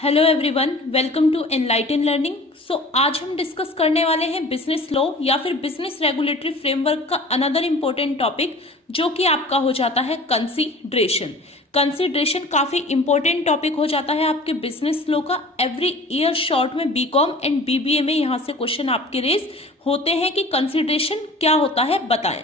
Hello everyone, welcome to enlighten learning. आज हम discuss करने वाले हैं बिजनेस लॉ या फिर बिजनेस रेगुलेटरी फ्रेमवर्क का अनदर इम्पोर्टेंट टॉपिक, जो कि आपका हो जाता है कंसीडरेशन। कंसीडरेशन काफी इंपॉर्टेंट टॉपिक हो जाता है आपके बिजनेस लॉ का। एवरी ईयर शॉर्ट में बीकॉम एंड बीबीए में यहाँ से क्वेश्चन आपके रेज होते हैं कि कंसीडरेशन क्या होता है, बताएं।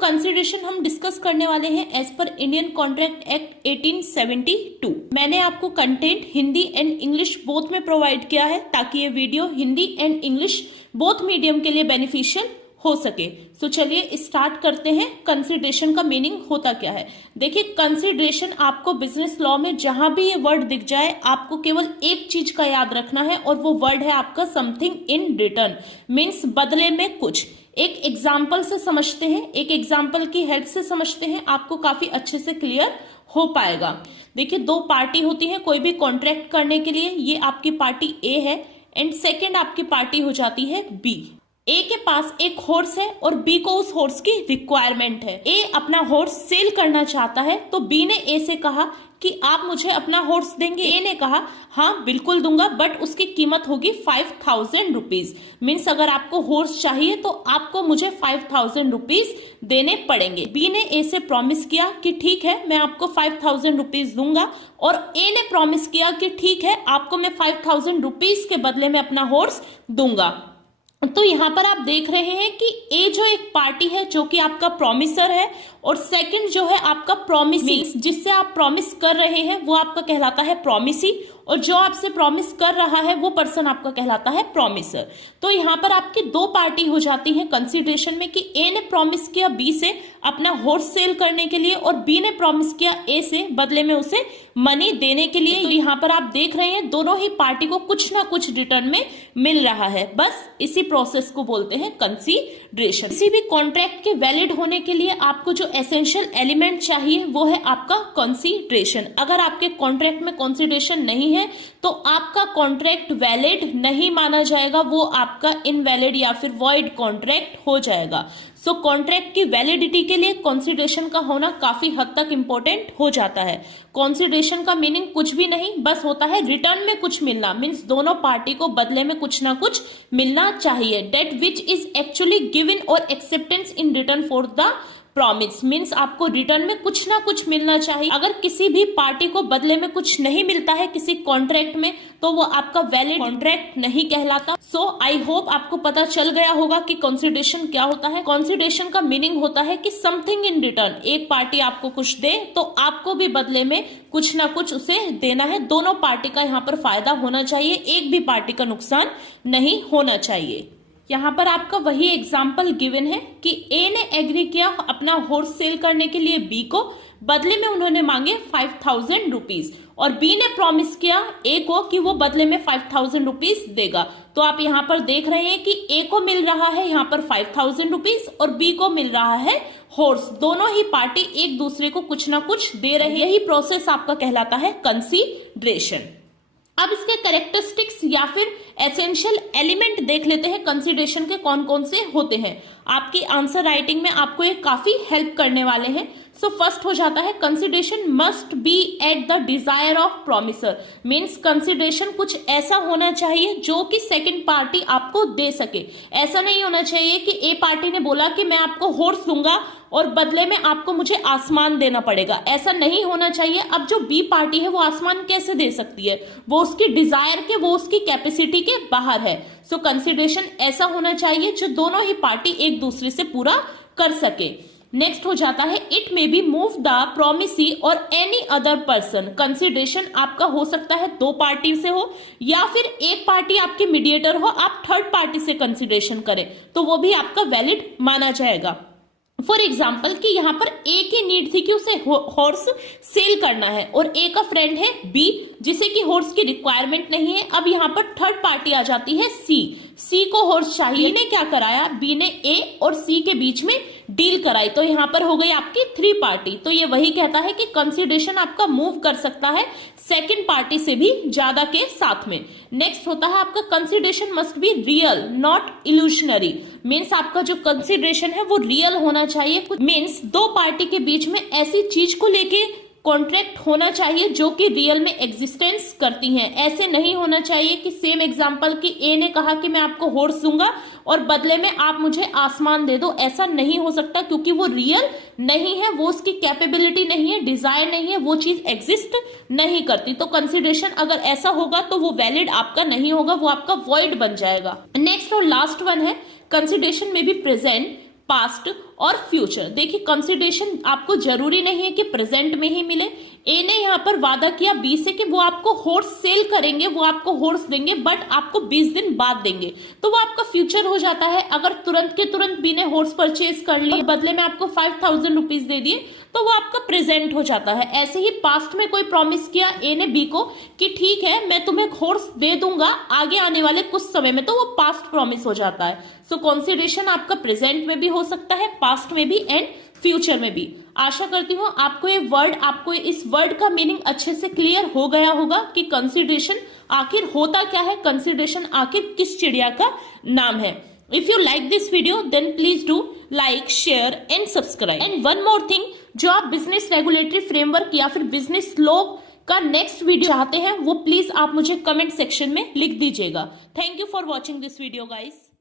कंसीडरेशन हम डिस्कस करने वाले हैं as per Indian contract act 1872। मैंने आपको content Hindi and English both में प्रोवाइड किया है ताकि ये video Hindi and English both medium के लिए बेनिफिशियल हो सके। चलिए स्टार्ट करते हैं। कंसीडरेशन का मीनिंग होता क्या है? देखिए, कंसीडरेशन आपको बिजनेस लॉ में जहां भी ये वर्ड दिख जाए, आपको केवल एक चीज का याद रखना है और वो वर्ड है आपका समथिंग इन रिटर्न, मीन्स बदले में कुछ। एक एग्जाम्पल से समझते हैं, एक एग्जाम्पल की हेल्प से समझते हैं, आपको काफी अच्छे से क्लियर हो पाएगा। देखिए, दो पार्टी होती है कोई भी कॉन्ट्रैक्ट करने के लिए। ये आपकी पार्टी ए है एंड सेकेंड आपकी पार्टी हो जाती है बी। ए के पास एक हॉर्स है और बी को उस हॉर्स की रिक्वायरमेंट है। ए अपना हॉर्स सेल करना चाहता है, तो बी ने ए से कहा कि आप मुझे अपना हॉर्स देंगे। ए ने कहा हाँ बिल्कुल दूंगा, बट उसकी कीमत होगी 5000 रुपीज। मीन्स अगर आपको हॉर्स चाहिए तो आपको मुझे 5000 रुपीज देने पड़ेंगे। बी ने ए से प्रॉमिस किया कि ठीक है मैं आपको 5000 रुपीज दूंगा, और ए ने प्रॉमिस किया कि ठीक है आपको मैं 5000 रुपीज के बदले में अपना हॉर्स दूंगा। तो यहाँ पर आप देख रहे हैं कि ए जो एक पार्टी है जो कि आपका प्रॉमिसर है, और सेकंड जो है आपका प्रॉमिसी, जिससे आप प्रॉमिस कर रहे हैं वो आपका कहलाता है प्रॉमिसी, और जो आपसे प्रॉमिस कर रहा है वो पर्सन आपका कहलाता है प्रॉमिसर। तो यहाँ पर आपकी दो पार्टी हो जाती है कंसीडरेशन में कि ए ने प्रॉमिस किया बी से अपना हॉर्स सेल करने के लिए, और बी ने प्रॉमिस किया ए से बदले में उसे मनी देने के लिए। तो यहाँ पर आप देख रहे हैं दोनों ही पार्टी को कुछ ना कुछ रिटर्न में मिल रहा है। बस इसी प्रोसेस को बोलते हैं कंसीडरेशन। किसी भी कॉन्ट्रैक्ट के वैलिड होने के लिए आपको जो एसेंशियल एलिमेंट चाहिए वो है आपका कंसीडरेशन। अगर आपके कॉन्ट्रैक्ट में कंसीडरेशन नहीं है तो आपका कॉन्ट्रैक्ट वैलिड नहीं माना जाएगा, वो आपका इनवैलिड या फिर वॉइड कॉन्ट्रैक्ट हो जाएगा। कॉन्ट्रैक्ट की वैलिडिटी के लिए कंसीडरेशन का होना काफी हद तक इंपॉर्टेंट हो जाता है। कंसीडरेशन का मीनिंग कुछ भी नहीं, बस होता है रिटर्न में कुछ मिलना। मीन्स दोनों पार्टी को बदले में कुछ ना कुछ मिलना चाहिए। That which is actually given और acceptance in return for the promise. Means आपको रिटर्न में कुछ ना कुछ मिलना चाहिए। अगर किसी भी पार्टी को बदले में कुछ नहीं मिलता है किसी कॉन्ट्रैक्ट में, तो वो आपका वैलिड कॉन्ट्रैक्ट नहीं कहलाता। आई होप आपको पता चल गया होगा कि कंसीडरेशन क्या होता है। कंसीडरेशन का मीनिंग होता है कि समथिंग इन रिटर्न। एक पार्टी आपको कुछ दे तो आपको भी बदले में कुछ ना कुछ उसे देना है। दोनों पार्टी का यहाँ पर फायदा होना चाहिए, एक भी पार्टी का नुकसान नहीं होना चाहिए। यहाँ पर आपका वही एग्जाम्पल गिवन है कि ए ने एग्री किया अपना हॉर्स सेल करने के लिए बी को, बदले में उन्होंने मांगे 5000 रुपीज, और बी ने प्रॉमिस किया ए को कि वो बदले में 5000 रुपीज देगा। तो आप यहाँ पर देख रहे हैं कि ए को मिल रहा है यहाँ पर 5000 रुपीज और बी को मिल रहा है हॉर्स। दोनों ही पार्टी एक दूसरे को कुछ ना कुछ दे रही है। यही प्रोसेस आपका कहलाता है कंसीडरेशन। अब इसके कैरेक्टरिस्टिक्स या फिर एसेंशियल एलिमेंट देख लेते हैं कंसीडरेशन के कौन कौन से होते हैं। आपकी आंसर राइटिंग में आपको ये काफी हेल्प करने वाले हैं। फर्स्ट हो जाता है consideration must B at the desire of promiser. Means consideration कुछ ऐसा होना चाहिए जो कि सेकंड पार्टी आपको दे सके। ऐसा नहीं होना चाहिए कि ए पार्टी ने बोला कि मैं आपको हॉर्स दूंगा और बदले में आपको मुझे आसमान देना पड़ेगा। ऐसा नहीं होना चाहिए। अब जो बी पार्टी है वो आसमान कैसे दे सकती है? वो उसकी डिजायर के, वो उसकी कैपेसिटी के बाहर है। कंसीडरेशन ऐसा होना चाहिए जो दोनों ही पार्टी एक दूसरे से पूरा कर सके। नेक्स्ट हो जाता है it may be move the promisee और एनी अदर पर्सन। कंसीडरेशन आपका हो सकता है दो पार्टी से हो या फिर एक पार्टी आपकी मीडिएटर हो, आप थर्ड पार्टी से कंसीडरेशन करें तो वो भी आपका वैलिड माना जाएगा। फॉर एग्जाम्पल कि यहाँ पर ए की नीड थी कि उसे हॉर्स सेल करना है, और ए का फ्रेंड है बी जिसे कि हॉर्स की रिक्वायरमेंट नहीं है। अब यहाँ पर थर्ड पार्टी आ जाती है सी को हॉर्स चाहिए। बी ने क्या कराया? बी ने ए और सी के बीच में डील कराई, तो यहाँ पर हो गई आपकी थ्री पार्टी। तो ये वही कहता है कि कंसीडरेशन आपका मूव कर सकता है सेकंड पार्टी से भी ज्यादा के साथ में। नेक्स्ट होता है आपका consideration must be real not illusory. Means आपका जो कंसीडरेशन है वो रियल होना चाहिए। मीन्स दो पार्टी के बीच में ऐसी चीज को लेके कॉन्ट्रैक्ट होना चाहिए जो कि रियल में एग्जिस्टेंस करती हैं। ऐसे नहीं होना चाहिए कि सेम एग्जांपल कि ए ने कहा कि मैं आपको हॉर्स दूंगा और बदले में आप मुझे आसमान दे दो। ऐसा नहीं हो सकता क्योंकि वो रियल नहीं है, वो उसकी कैपेबिलिटी नहीं है, डिजायर नहीं है, वो चीज एग्जिस्ट नहीं करती। तो कंसिडरेशन अगर ऐसा होगा तो वो वैलिड आपका नहीं होगा, वो आपका वॉइड बन जाएगा। नेक्स्ट और लास्ट वन है कंसिडरेशन में भी प्रेजेंट, पास्ट और फ्यूचर। देखिए कंसिडरेशन आपको जरूरी नहीं है कि प्रेजेंट में ही मिले। ए ने यहाँ पर वादा किया बी से कि वो आपको हॉर्स सेल करेंगे, वो आपको हॉर्स देंगे, बट आपको 20 दिन बाद देंगे, तो वो आपका फ्यूचर हो जाता है। अगर तुरंत के तुरंत बी ने हॉर्स परचेज कर ली, बदले में आपको 5000 रुपीज दे दिए, तो वो आपका प्रेजेंट हो जाता है। ऐसे ही पास्ट में कोई प्रॉमिस किया ए ने बी को कि ठीक है मैं तुम्हें हॉर्स दे दूंगा आगे आने वाले कुछ समय में, तो वो पास्ट प्रॉमिस हो जाता है। सो कंसिडरेशन आपका प्रेजेंट में भी हो सकता है, पास्ट में भी एंड फ्यूचर में भी। आशा करती हूँ आपको इस वर्ड का मीनिंग अच्छे से क्लियर हो गया होगा कि कंसिडरेशन आखिर होता क्या है, कंसिडरेशन आखिर किस चिड़िया का नाम है। If you like this video then please do like, share and subscribe. And one more thing, जो आप बिजनेस रेगुलेटरी फ्रेमवर्क या फिर बिजनेस लॉ का नेक्स्ट वीडियो चाहते हैं वो प्लीज आप मुझे कमेंट सेक्शन में लिख दीजिएगा। Thank you for watching this video guys.